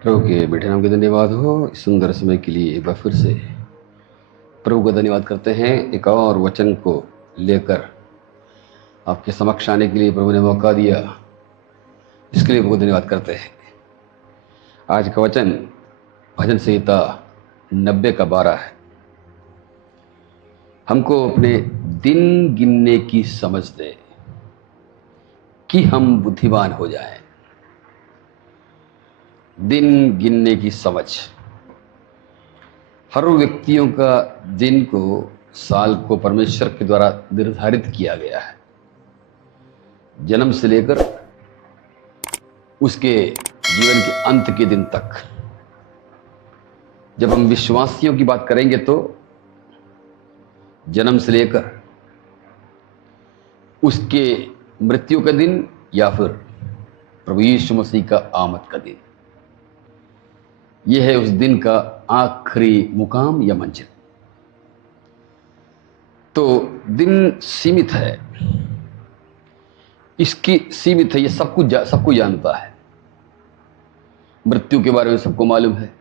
प्रभु के बेटे नाम के धन्यवाद हो। इस सुंदर समय के लिए एक बार फिर से प्रभु का धन्यवाद करते हैं। एक और वचन को लेकर आपके समक्ष आने के लिए प्रभु ने मौका दिया, इसके लिए प्रभु को धन्यवाद करते हैं। आज का वचन भजन संहिता 90 का 12 है। हमको अपने दिन गिनने की समझ दे कि हम बुद्धिमान हो जाएं। दिन गिनने की समझ। हर व्यक्तियों का दिन को, साल को परमेश्वर के द्वारा निर्धारित किया गया है, जन्म से लेकर उसके जीवन के अंत के दिन तक। जब हम विश्वासियों की बात करेंगे तो जन्म से लेकर उसके मृत्यु का दिन या फिर प्रभु यीशु मसीह का आमद का दिन, यह है उस दिन का आखिरी मुकाम या मंजिल। तो दिन सीमित है, इसकी सीमित है, ये सबको जानता है। मृत्यु के बारे में सबको मालूम है।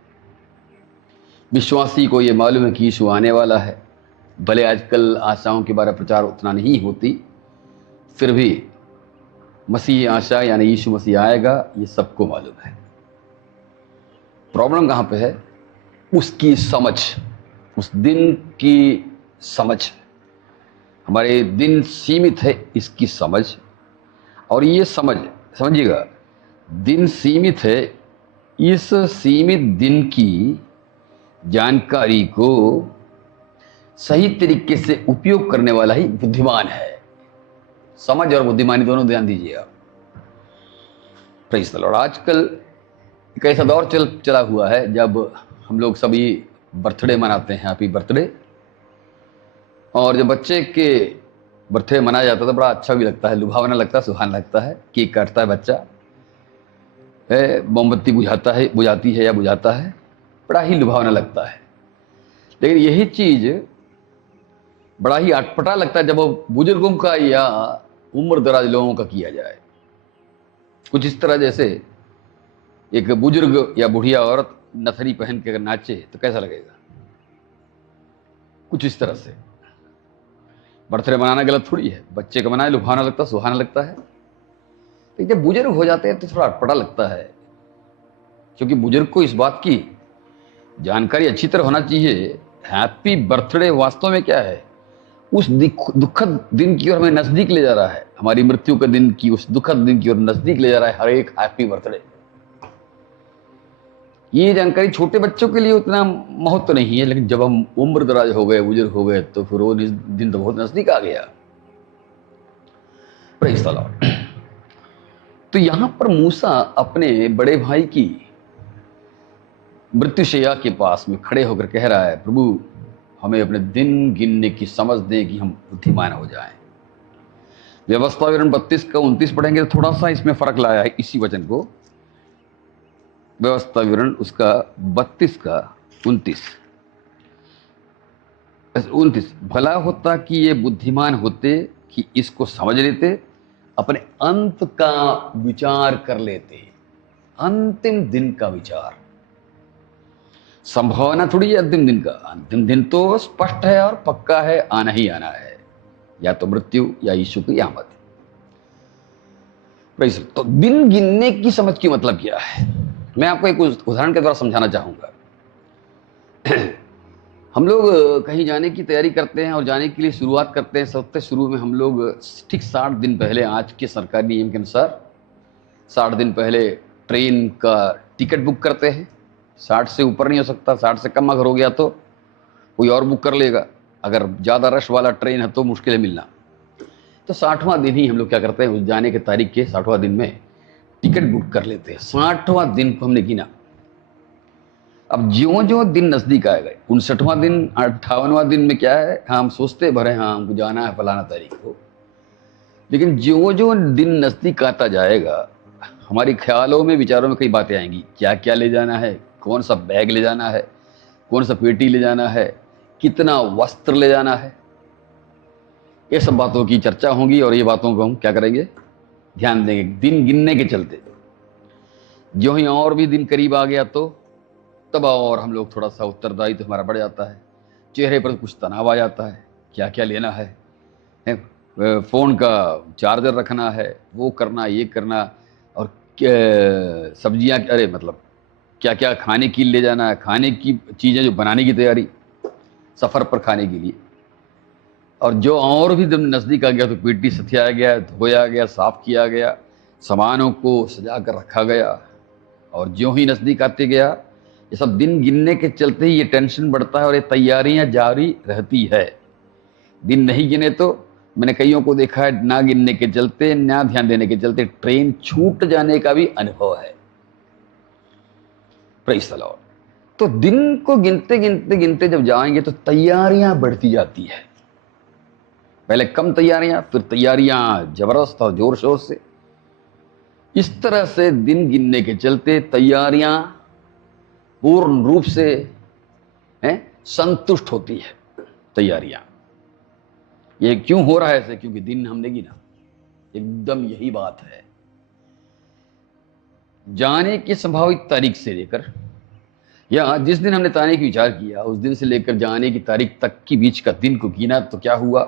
विश्वासी को यह मालूम है कि यीशु आने वाला है। भले आजकल आशाओं के बारे में प्रचार उतना नहीं होती, फिर भी मसीह आशा यानी यीशु मसीह आएगा, ये सबको मालूम है। प्रॉब्लम कहां पे है? उसकी समझ, उस दिन की समझ। हमारे दिन सीमित है, इसकी समझ। और ये समझिएगा, दिन सीमित है, इस सीमित दिन की जानकारी को सही तरीके से उपयोग करने वाला ही बुद्धिमान है। समझ और बुद्धिमानी दोनों ध्यान दीजिए आप। Praise the Lord. आजकल एक ऐसा दौर चला हुआ है जब हम लोग सभी बर्थडे मनाते हैं, हैप्पी बर्थडे। और जब बच्चे के बर्थडे मनाया जाता है तो बड़ा अच्छा भी लगता है, लुभावना लगता है, सुहाना लगता है। केक काटता है बच्चा, मोमबत्ती बुझाती है या बुझाता है, बड़ा ही लुभावना लगता है। लेकिन यही चीज बड़ा ही अटपटा लगता है जब वो बुजुर्गों का या उम्र दराज लोगों का किया जाए। कुछ इस तरह, जैसे एक बुजुर्ग या बुढ़िया औरत नथनी पहन के अगर नाचे तो कैसा लगेगा? कुछ इस तरह से। बर्थडे मनाना गलत थोड़ी है, बच्चे का मनाए लुभावना लगता है, सुहाना लगता है। लेकिन जब बुजुर्ग हो जाते हैं तो थोड़ा अटपटा लगता है, क्योंकि बुजुर्ग को इस बात की जानकारी अच्छी तरह होना चाहिए। हैप्पी बर्थडे वास्तव में क्या है? उस दुखद दिन की ओर हमें नजदीक ले जा रहा है। हमारी मृत्यु के दिन की, उस दुखद दिन की ओर नजदीक ले जा रहा है हर एक हैप्पी बर्थडे। ये जानकारी छोटे बच्चों के लिए उतना महत्व नहीं है, लेकिन जब हम उम्र दराज हो गए, बुजुर्ग हो गए, तो फिर वो दिन तो बहुत नजदीक आ गया। Praise the Lord. तो यहां पर मूसा अपने बड़े भाई की मृत्युशैया के पास में खड़े होकर कह रहा है, प्रभु हमें अपने दिन गिनने की समझ दे कि हम बुद्धिमान हो जाएं। व्यवस्था विवरण 32 का 29 पढ़ेंगे तो थोड़ा सा इसमें फर्क लाया है इसी वचन को। व्यवस्था विवरण उसका 32 का 29। भला होता कि ये बुद्धिमान होते कि इसको समझ लेते, अपने अंत का विचार कर लेते। अंतिम दिन का विचार। संभावना थोड़ी है अंतिम दिन का। अंतिम दिन तो स्पष्ट है और पक्का है, आना ही आना है, या तो मृत्यु या यीशु की आमद। तो दिन गिनने की समझ की मतलब क्या है? मैं आपको एक उदाहरण के द्वारा समझाना चाहूंगा। हम लोग कहीं जाने की तैयारी करते हैं और जाने के लिए शुरुआत करते हैं। सबसे शुरू में हम लोग ठीक 60 दिन पहले, आज के सरकारी नियम के अनुसार 60 दिन पहले ट्रेन का टिकट बुक करते हैं। 60 से ऊपर नहीं हो सकता, 60 से कम अगर हो गया तो कोई और बुक कर लेगा। अगर ज़्यादा रश वाला ट्रेन है तो मुश्किल है मिलना। तो 60वां दिन ही हम लोग क्या करते हैं, उस जाने के तारीख के 60वां दिन में टिकट बुक कर लेते हैं। 60वां दिन को हमने गिना। अब ज्यों ज्यों दिन नजदीक आएगा, 59वां दिन, 58वां दिन में क्या है, हम सोचते भरे हाँ हमको जाना है फलाना तारीख को। लेकिन ज्यों ज्यों दिन नजदीक आता जाएगा, हमारे ख्यालों में, विचारों में कई बातें आएंगी। क्या क्या ले जाना है, कौन सा बैग ले जाना है, कौन सा पेटी ले जाना है, कितना वस्त्र ले जाना है, ये सब बातों की चर्चा होगी। और ये बातों को हम क्या करेंगे, ध्यान देंगे दिन गिनने के चलते। जो ही और भी दिन करीब आ गया तो तब और हम लोग थोड़ा सा उत्तरदायित्व हमारा बढ़ जाता है, चेहरे पर कुछ तनाव आ जाता है, क्या क्या लेना है, फ़ोन का चार्जर रखना है, वो करना, ये करना, और सब्जियां, अरे मतलब क्या क्या खाने की ले जाना है, खाने की चीज़ें जो बनाने की तैयारी सफ़र पर खाने के लिए। और जो और भी जब नज़दीक आ गया तो पीटी सथियाया गया, धोया गया, साफ़ किया गया, सामानों को सजा कर रखा गया। और ज्यों ही नज़दीक आते गया, ये सब दिन गिनने के चलते ही ये टेंशन बढ़ता है और ये तैयारियां जारी रहती है। दिन नहीं गिने तो मैंने कईयों को देखा है, ना गिनने के चलते, ना ध्यान देने के चलते ट्रेन छूट जाने का भी अनुभव है। Praise the Lord. तो दिन को गिनते गिनते गिनते जब जाएंगे तो तैयारियां बढ़ती जाती है। पहले कम तैयारियां, फिर तैयारियां जबरदस्त और जोर शोर से। इस तरह से दिन गिनने के चलते तैयारियां पूर्ण रूप से संतुष्ट होती है। तैयारियां ये क्यों हो रहा है ऐसे? क्योंकि दिन हमने गिना। एकदम यही बात है। जाने की संभावित तारीख से लेकर, या जिस दिन हमने जाने की विचार किया उस दिन से लेकर जाने की तारीख तक की बीच का दिन को गिना तो क्या हुआ?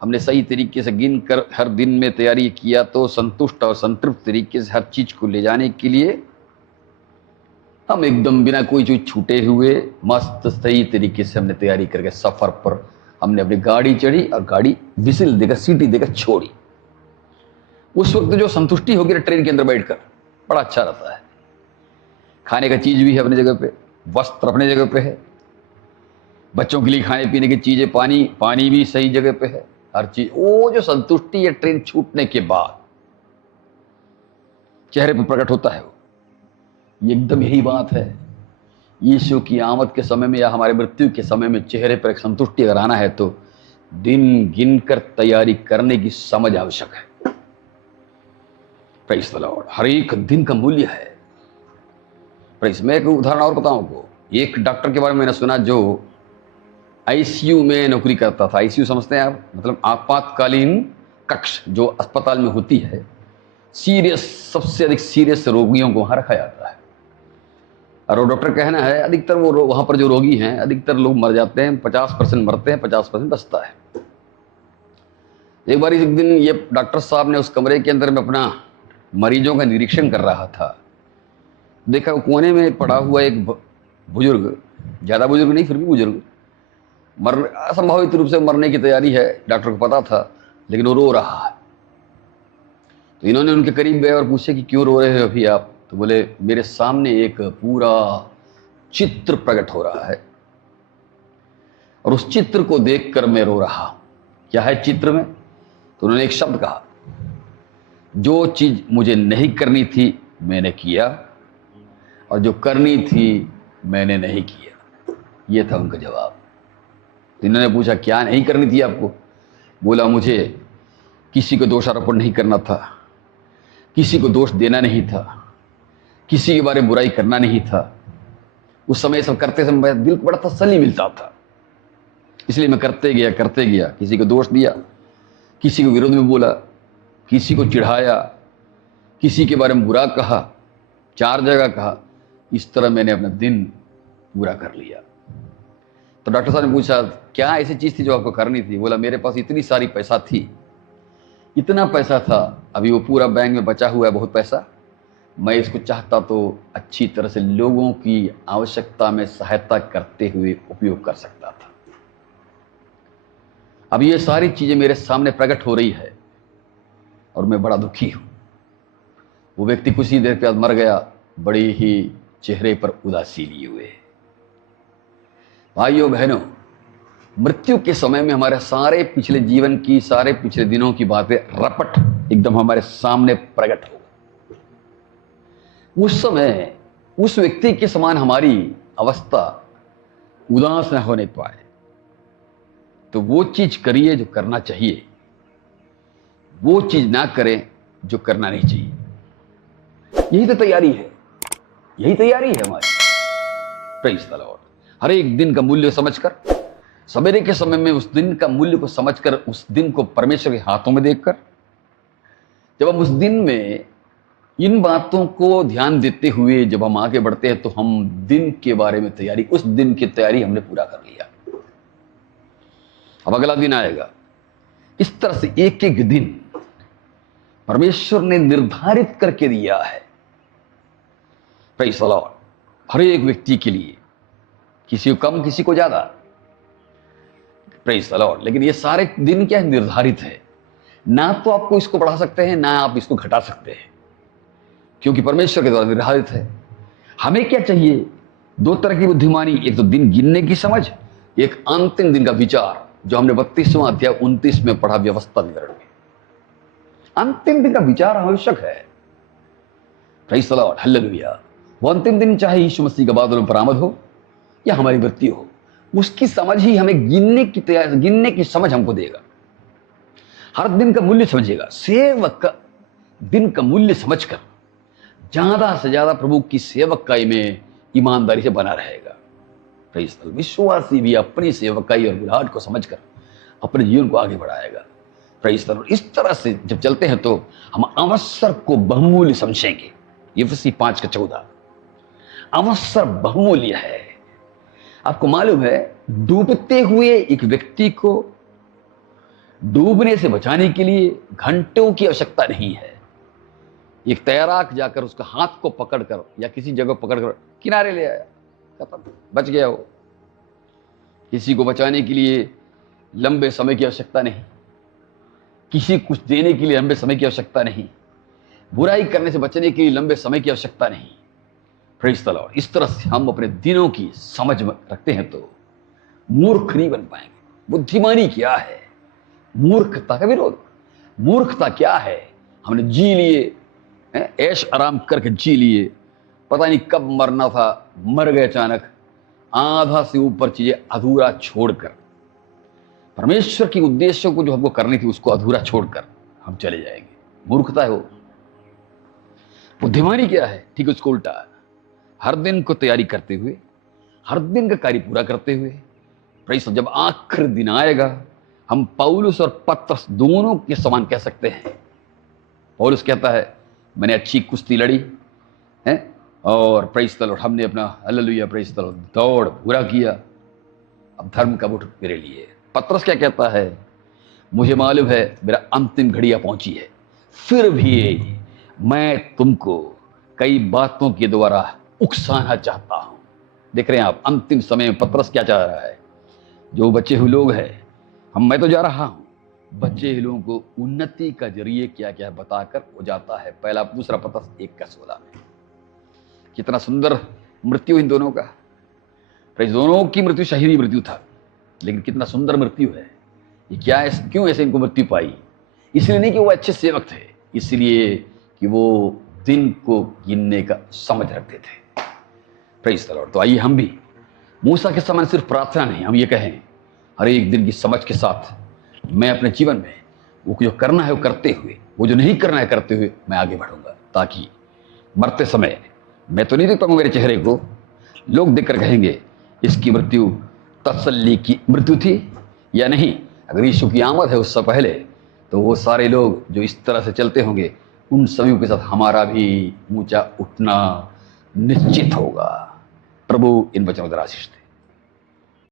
हमने सही तरीके से गिन कर हर दिन में तैयारी किया तो संतुष्ट और संतृप्त तरीके से हर चीज को ले जाने के लिए हम एकदम बिना कोई चीज छूटे हुए मस्त सही तरीके से हमने तैयारी करके सफर पर हमने अपनी गाड़ी चढ़ी और गाड़ी विसिल देकर, सीटी देकर छोड़ी। उस वक्त जो संतुष्टि होगी ना ट्रेन के अंदर बैठकर, बड़ा अच्छा रहता है। खाने का चीज भी है अपनी जगह पे, वस्त्र अपने जगह पे है, बच्चों के लिए खाने पीने की चीजें, पानी भी सही जगह पे है, हर चीज। वो जो संतुष्टि है ट्रेन छूटने के बाद चेहरे पर प्रकट होता है, ये एकदम यही बात है। यीशु की आमद के समय में या हमारे मृत्यु के समय में चेहरे पर एक संतुष्टि अगर आना है तो दिन गिनकर तैयारी करने की समझ आवश्यक है। Praise the Lord. हर एक दिन का मूल्य है। प्रेज़। मैं एक उदाहरण और बताऊं आपको। एक डॉक्टर के बारे में मैंने सुना जो आईसीयू में नौकरी करता था। आईसीयू समझते हैं आप? मतलब आपातकालीन कक्ष जो अस्पताल में होती है। सीरियस, सबसे अधिक सीरियस रोगियों को वहां रखा जाता है। और वो डॉक्टर कहना है अधिकतर वो वहां पर जो रोगी हैं अधिकतर लोग मर जाते हैं, 50% मरते हैं, 50% बचता है। एक बार एक दिन ये डॉक्टर साहब ने उस कमरे के अंदर में अपना मरीजों का निरीक्षण कर रहा था। देखा वो कोने में पड़ा हुआ एक बुजुर्ग, ज्यादा बुजुर्ग नहीं फिर भी बुजुर्ग, असंभावित रूप से मरने की तैयारी है, डॉक्टर को पता था, लेकिन वो रो रहा है। तो इन्होंने उनके करीब गए और पूछे कि क्यों रो रहे हो अभी आप? तो बोले मेरे सामने एक पूरा चित्र प्रकट हो रहा है और उस चित्र को देखकर मैं रो रहा हूं। क्या है चित्र में? तो उन्होंने एक शब्द कहा, जो चीज मुझे नहीं करनी थी मैंने किया और जो करनी थी मैंने नहीं किया। यह था उनका जवाब। तो इन्होंने पूछा क्या नहीं करनी थी आपको? बोला मुझे किसी को दोषारोपण नहीं करना था, किसी को दोष देना नहीं था, किसी के बारे में बुराई करना नहीं था। उस समय सब करते समय दिल को बड़ा तसल्ली मिलता था, इसलिए मैं करते गया। किसी को दोष दिया, किसी को विरोध में बोला, किसी को चिढ़ाया, किसी के बारे में बुरा कहा, 4 जगह कहा। इस तरह मैंने अपना दिन पूरा कर लिया। तो डॉक्टर साहब ने पूछा क्या ऐसी चीज थी जो आपको करनी थी? बोला मेरे पास इतनी सारी पैसा थी, इतना पैसा था, अभी वो पूरा बैंक में बचा हुआ है बहुत पैसा। मैं इसको चाहता तो अच्छी तरह से लोगों की आवश्यकता में सहायता करते हुए उपयोग कर सकता था। अब ये सारी चीजें मेरे सामने प्रकट हो रही है और मैं बड़ा दुखी हूं। वो व्यक्ति कुछ ही देर के बाद मर गया, बड़े ही चेहरे पर उदासी लिए हुए। भाइयों बहनों, मृत्यु के समय में हमारे सारे पिछले जीवन की, सारे पिछले दिनों की बातें रपट एकदम हमारे सामने प्रकट हो। उस समय उस व्यक्ति के समान हमारी अवस्था उदास न होने पाए तो वो चीज करिए जो करना चाहिए, वो चीज ना करें जो करना नहीं चाहिए। यही तो तैयारी है, यही तैयारी है हमारी। Praise the Lord. हर एक दिन का मूल्य समझकर, सवेरे के समय में उस दिन का मूल्य को समझकर, उस दिन को परमेश्वर के हाथों में देखकर, जब हम उस दिन में इन बातों को ध्यान देते हुए जब हम आगे बढ़ते हैं तो हम दिन के बारे में तैयारी, उस दिन की तैयारी हमने पूरा कर लिया। अब अगला दिन आएगा। इस तरह से एक एक दिन परमेश्वर ने निर्धारित करके दिया है, प्रेज़ द लॉर्ड, हर एक व्यक्ति के लिए, किसी को कम किसी को ज्यादा, प्रेज़ द लॉर्ड। लेकिन ये सारे दिन क्या है, निर्धारित है। ना तो आपको इसको बढ़ा सकते हैं, ना आप इसको घटा सकते हैं, क्योंकि परमेश्वर के द्वारा निर्धारित है। हमें क्या चाहिए? दो तरह की बुद्धिमानी, एक तो दिन गिनने की समझ, एक अंतिम दिन का विचार, जो हमने 32वां अध्याय 29 में पढ़ा, व्यवस्था विवरण में। अंतिम दिन का विचार आवश्यक है, प्रेज़ द लॉर्ड, हालेलुया। वो अंतिम दिन चाहे यीशु मसीह का बादलों पर आमद हो या हमारी मृत्यु हो, उसकी समझ ही हमें गिनने की समझ हमको देगा। हर दिन का मूल्य समझेगा। सेवक का दिन का मूल्य समझकर ज्यादा से ज्यादा प्रभु की सेवकाई में ईमानदारी से बना रहेगा। Praise the Lord. विश्वासी भी अपनी सेवकाई और बुलाहट को समझकर अपने जीवन को आगे बढ़ाएगा। Praise the Lord. इस तरह से जब चलते हैं तो हम अवसर को बहुमूल्य समझेंगे। इफिसी 5:14 अवसर बहुमूल्य है। आपको मालूम है, डूबते हुए एक व्यक्ति को डूबने से बचाने के लिए घंटों की आवश्यकता नहीं है। एक तैराक जाकर उसका हाथ को पकड़कर या किसी जगह पकड़कर किनारे ले आया, खत्म, बच गया वो। किसी को बचाने के लिए लंबे समय की आवश्यकता नहीं, किसी कुछ देने के लिए लंबे समय की आवश्यकता नहीं, बुराई करने से बचने के लिए लंबे समय की आवश्यकता नहीं। Praise the Lord. इस तरह से हम अपने दिनों की समझ रखते हैं तो मूर्ख नहीं बन पाएंगे। बुद्धिमानी क्या है? मूर्खता का विरोध। मूर्खता क्या है? हमने जी लिए, ऐश आराम करके जी लिए, पता नहीं कब मरना था, मर गए अचानक, आधा से ऊपर चीजें अधूरा छोड़कर, परमेश्वर के उद्देश्यों को जो हमको करनी थी उसको अधूरा छोड़कर हम चले जाएंगे। मूर्खता है वो। बुद्धिमानी क्या है? ठीक उसको उल्टा है। हर दिन को तैयारी करते हुए, हर दिन का कार्य पूरा करते हुए, प्रेज़ जब आखिरी दिन आएगा हम पौलुस और पत्रस दोनों के समान कह सकते हैं। पौलुस कहता है, मैंने अच्छी कुश्ती लड़ी है और प्रेज़ द लॉर्ड, हमने अपना हालेलुया प्रेज़ द लॉर्ड दौड़ पूरा किया, अब धर्म का बुट मेरे लिए। पत्रस क्या कहता है? मुझे मालूम है मेरा अंतिम घड़िया पहुंची है, फिर भी मैं तुमको कई बातों के द्वारा उकसाना चाहता हूं। देख रहे हैं आप, अंतिम समय में पत्रस क्या चाह रहा है? जो बचे हुए लोग हैं, मैं तो जा रहा हूं, बच्चे ही लोगों को उन्नति का जरिए क्या क्या बताकर वो जाता है। पहला दूसरा पत्रस 1:16 में। कितना सुंदर मृत्यु इन दोनों का। दोनों की मृत्यु शहीदी मृत्यु था, लेकिन कितना सुंदर मृत्यु है। ये क्या है, क्यों ऐसे इनको मृत्यु पाई? इसलिए नहीं कि वो अच्छे सेवक थे, इसलिए कि वो दिन को गिनने का समझ रखते थे। Praise the Lord. तो आइए हम भी मूसा के समान सिर्फ प्रार्थना नहीं, हम ये कहें हर एक दिन की समझ के साथ मैं अपने जीवन में वो जो करना है वो करते हुए, वो जो नहीं करना है करते हुए मैं आगे बढ़ूंगा, ताकि मरते समय मैं तो नहीं देख पाऊंगा मेरे चेहरे को, लोग देखकर कहेंगे इसकी मृत्यु तसल्ली की मृत्यु थी या नहीं। अगर यीशु की आमद है उससे पहले, तो वो सारे लोग जो इस तरह से चलते होंगे, उन सभी के साथ हमारा भी ऊंचा उठना निश्चित होगा। प्रभु इन वचनों द्वारा आशीष दे।